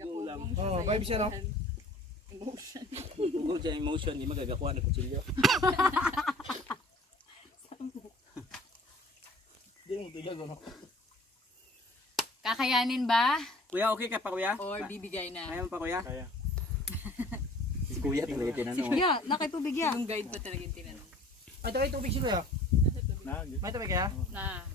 Ugong lang. Oh, vibes yan, oh. Emotion. Ugong dyan emotion, di magagakuha ng kutsilyo. Hindi mo tigas, ano? Kakayanin ba? Kuya, okay ka pa kuya? Or bibigay na? Kaya mo pa kuya? Kaya. Si kuya talaga tinanong. Ya, nakitubig ya. Yung guide pa talaga yung tinanong. Ay, tayo tubig sila. Na, May tubig kaya? Na.